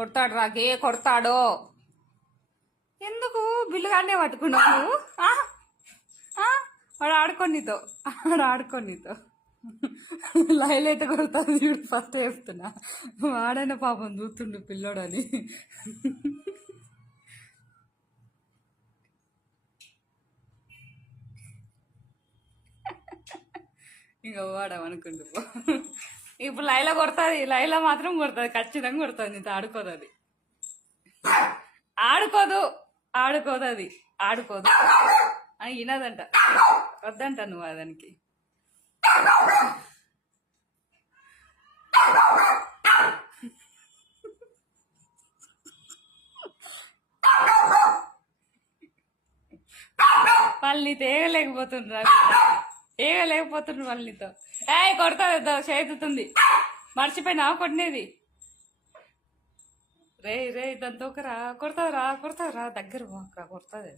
కొడతాడు రాకే కొడతాడో. ఎందుకు బిల్లుగానే పట్టుకున్నావు నువ్వు? వాడు ఆడుకోనితో లైలైతే కొడతాను చూడు. ఫస్ట్ చెప్తున్నా, వాడైనా పాపం చూస్తుండు పిల్లోడని. ఇంకా వాడమనుకుంటు. ఇప్పుడు లైలా కొడుతుంది, లైలా మాత్రం కొడుతుంది, ఖచ్చితంగా కొడుతుంది. నీతో ఆడుకోదు అది, ఆడుకోదు అది ఆడుకోదు అని వినదంట. వద్దంట నువ్వు అదానికి. వాళ్ళు నీతో ఏగలేకపోతుండ్రు వాళ్ళు నీతో. కొడతా చేతుతుంది. మర్చిపోయినా కొట్టినేది. రే దాంతో కొడతారా దగ్గర కొడుతుంది అది.